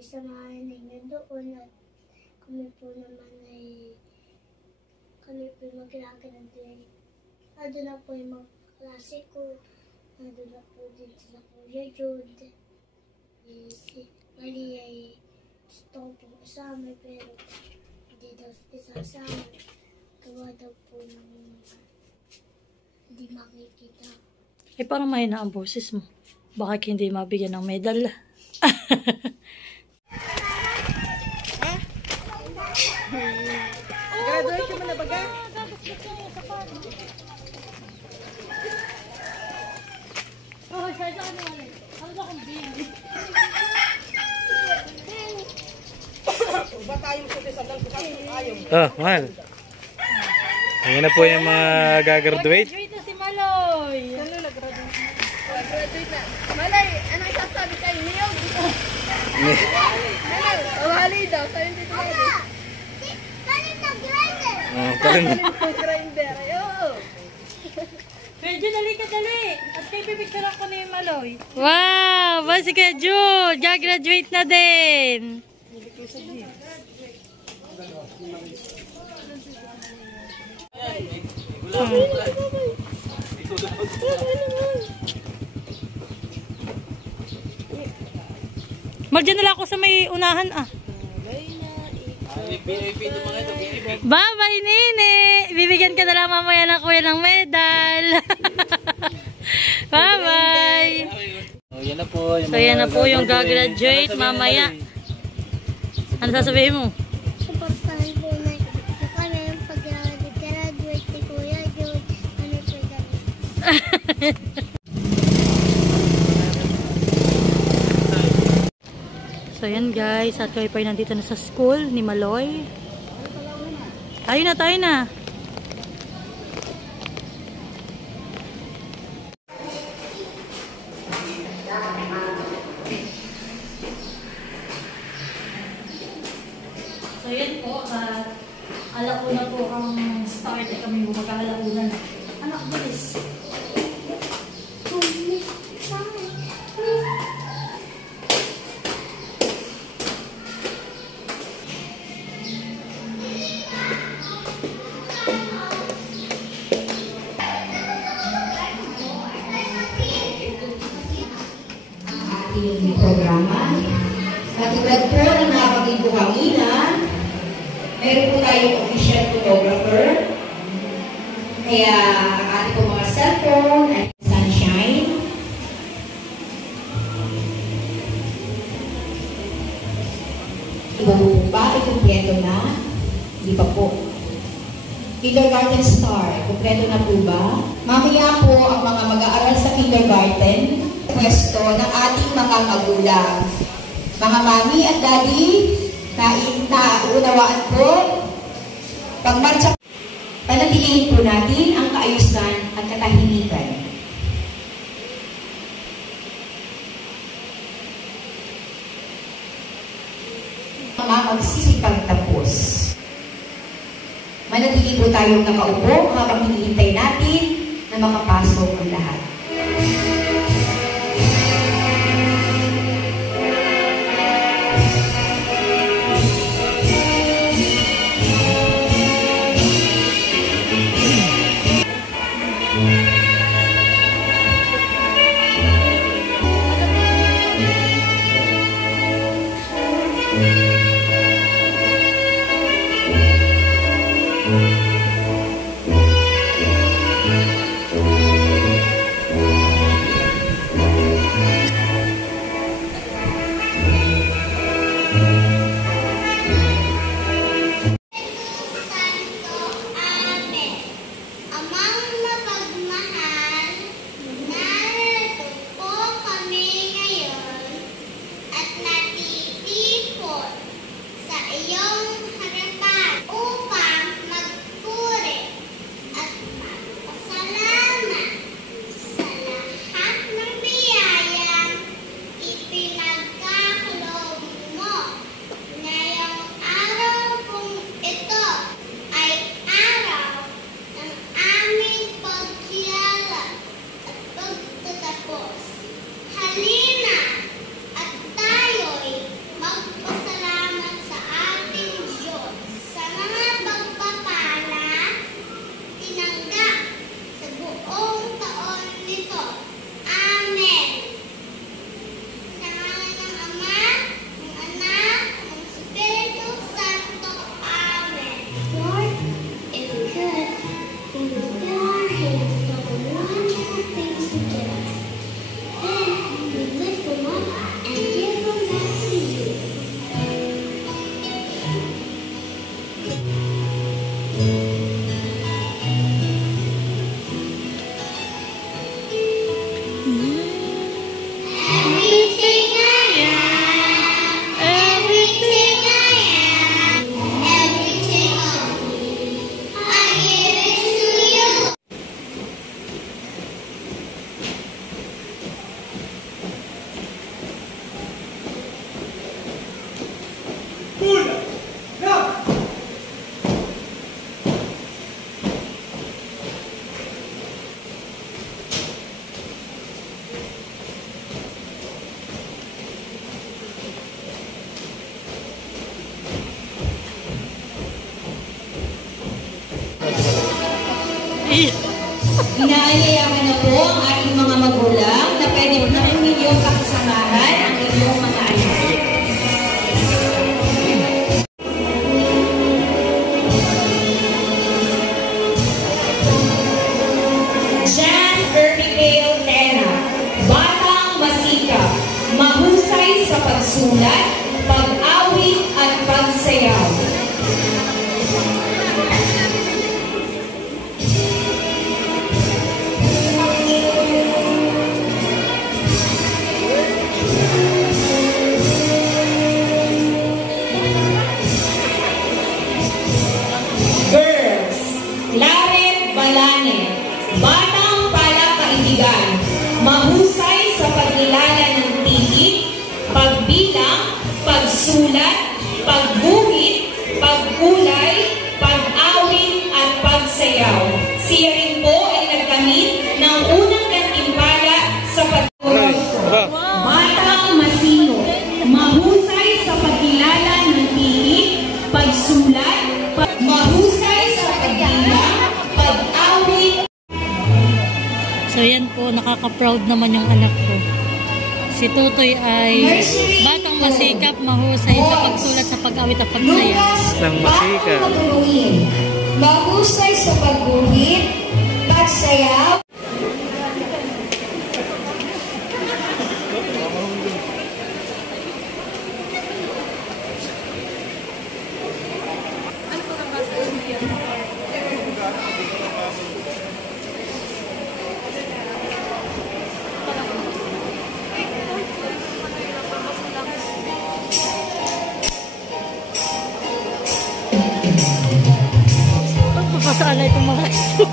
samahan ninyo doon at kami po naman ay mag-graduate. Ado na po yung mga klase ko. Ado na po din sila Kuya Jude. Si Maria ay gusto ko pong kasama pero hindi daw isasama. Gawa daw po ng hindi makikita. Parang mahina ang boses mo. Baka hindi mabigyan ng medal. Graduate ka mo na baga? Mahal. Ayan na po yung mga gagraduate. Graduate na si Maloy. Ano nag-graduate na? Graduate na. Malay, anong sasabi kayo? Niyog? Awali daw. Sabi dito lang. Kalit na grinder! Grinder. Ayun. Medyo dali ka dali. At kayo pipicture ako ni Maloy. Wow! Ba si Kuya Jude? Gagraduate na din. Magdiyan na lang ako sa may unahan Bye-bye, Nene! Bibigyan ka na lang mamaya ng kuya ng medal. Bye-bye! Yan na po. So, yan na po yung gagraduate mamaya. Ano sasabihin mo? Supportahan po na kami yung pag-graduate ni Kuya Jude. Ano po dali? So, yan guys. At kayo pa nandito na sa school ni Maloy. Tayo na. So, yan po. Alauna po ang start. Kami mag-alauna na. Anak, bilis. Yung programa. Katulad po na nakapagin po kanina, meron po tayong official photographer. Kaya ang ating po mga cellphone at sunshine. Iba po ba? Ikumpleto na? Hindi pa po. Kindergarten star. Kumpleto na po ba? Mamaya po ang mga mag-aaral sa kindergarten pwesto ng ating mga magulang. Mga mami at daddy, naunawaan po, pagmarcha, panatilihin po natin ang kaayusan at katahimikan. Mga magsisipagtapos. Manatili po tayong nakaupo habang hinihintay natin na makapasok ang lahat. Inaanyayahan na po ang ating mga magulang na pwede na po ninyong pakisamahan ang inyong mga anak. Jan Ermigale Tena, batang masikap, mahusay sa pagsulat, pag-awit at pagsayaw. Girls, Claret Balane, batang palakaibigan, mahusay sa pagkilala ng titik, pagbilang, pagsulat, pagguhit, pagkulay, pag-awit at pagsayaw. Siya rin po ay nagkamit ng unang gantimpala sa pagkuroso. Batang masino, mahusay sa pagkilala ng titik, pagsulat, mahusay sa pagbilang, pag-awit. So yan po, nakaka-proud naman yung anak ko. Si Tutoy ay batang masikap, mahusay sa pagsulat, sa pag-awit at pagsayaw. Isang masikap. Mahusay sa pagguhit, pagsayaw. Magpapasala itong mga ito.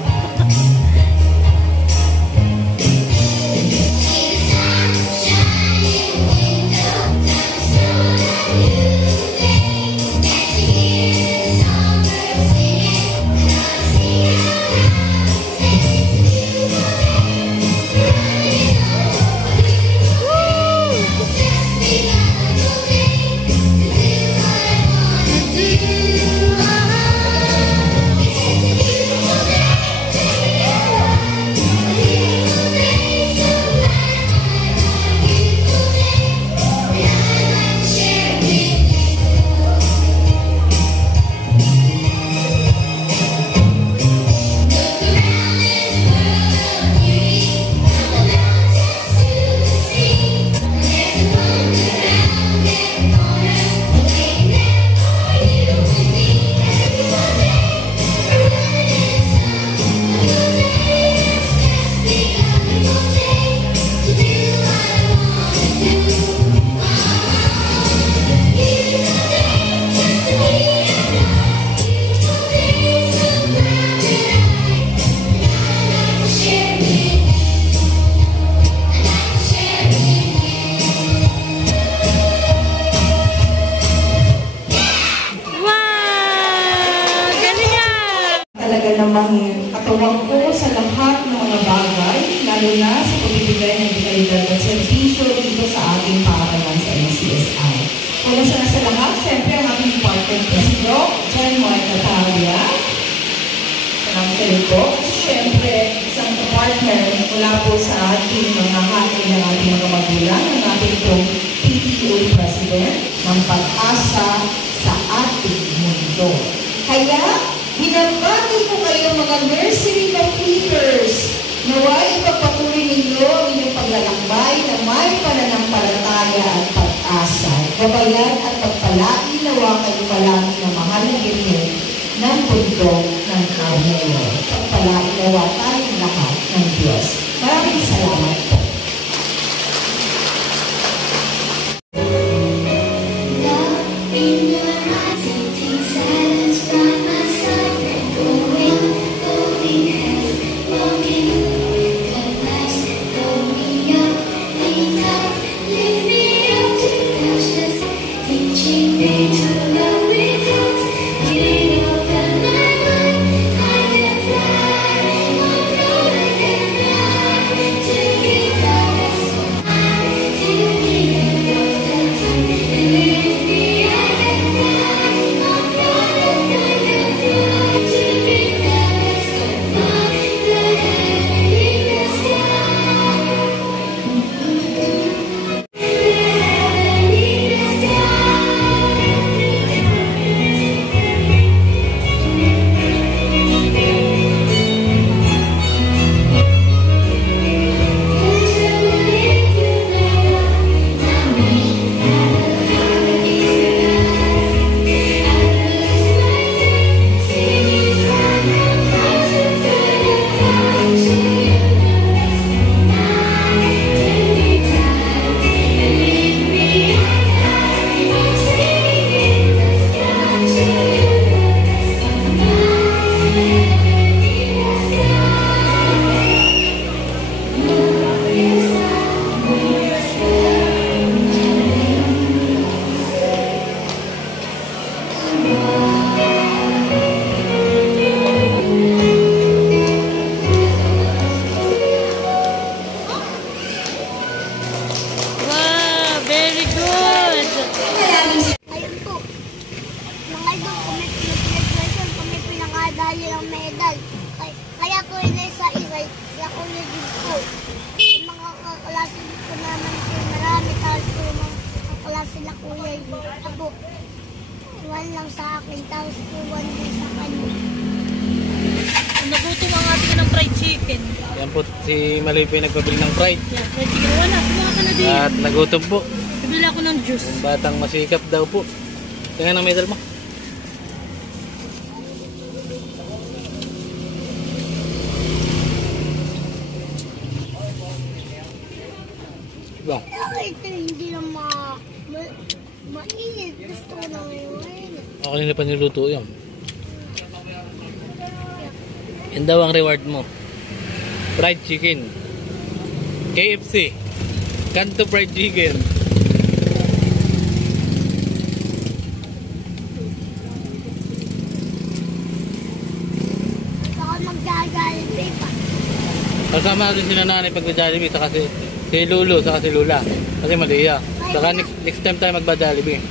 Katuwang po sa lahat ng mga bagay, lalo na sa pagbibigay ng dekalidad at servisyo dito sa ating paaralan sa NCSI. Wala sa lahat, siyempre ang ating partner president, Jan Moy Natalia. Salamat kayo po. Siyempre, isang partner mula po sa ating mga hatin ng ating mga magulang, ng ating pong PTO President ng pag-asa sa ating mundo. Kaya, binabati ko kayo mga nursery completers. Naway ipagpatuloy ninyo ang inyong paglalakbay na may pananampalataya at pag-asa. Gabayan at pagpalain nawa kayo palagi na mahal na ginit ng bundok ng Carmelo. Pagpalain nawa tayong lahat ng Diyos. Maraming salamat po. 1 lang sa akin, tapos po 1 din sa kanya. Nagutom ang ating ng fried chicken. Yan po si Maloy po yung nagpabili ng fried. Yan, fried chicken. Wala, kumuha ka na din. At nagutom po. Bibili ako ng juice. Yung batang masikap daw po. Tingnan ang medal mo. Bang. Ito hindi na mainit. Gusto ko na ngayon. Ako nila pa niluto yan. Yan daw ang reward mo. Fried chicken. KFC. Kanto fried chicken. Gusto ko mag-Jollibee pa. Kasama natin si nanay pag-Jollibee saka si Lulu saka si Lula. Kasi Malia. Saka next time tayo magba-Jollibee.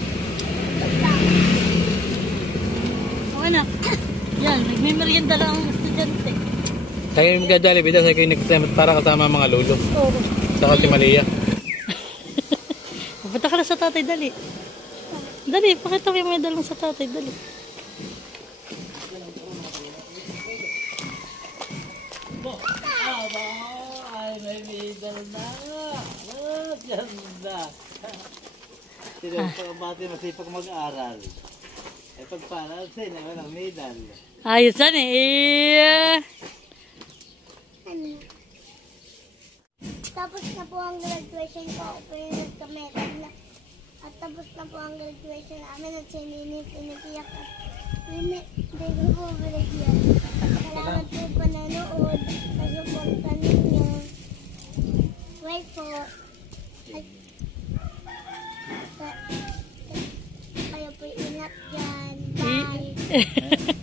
Okay na. Yan, nagmimerienda lang ang estudyante. Tayo yung magja-Jollibee dahil kayo next time para kasama ang mga Lulu. Oo. Saka si Malia. Punta ka na sa tatay, dali. Dali, pakita mo yung medal mo sa tatay, dali. Ay, may medal na nga. Oh, ganda. Sino yung pagkabati masipag mag-aral? Eh, pagparal sin, ay walang medal. Ayos yan eh. Tapos na po ang graduation ko. Ako po yung nagka-medal na. At tapos na po ang graduation namin at sininit, inipiyak at hindi ko po binigyan. Salamat po pananood. Pasuporta ninyo. Wait po. At kayo po ingat dyan. Bye.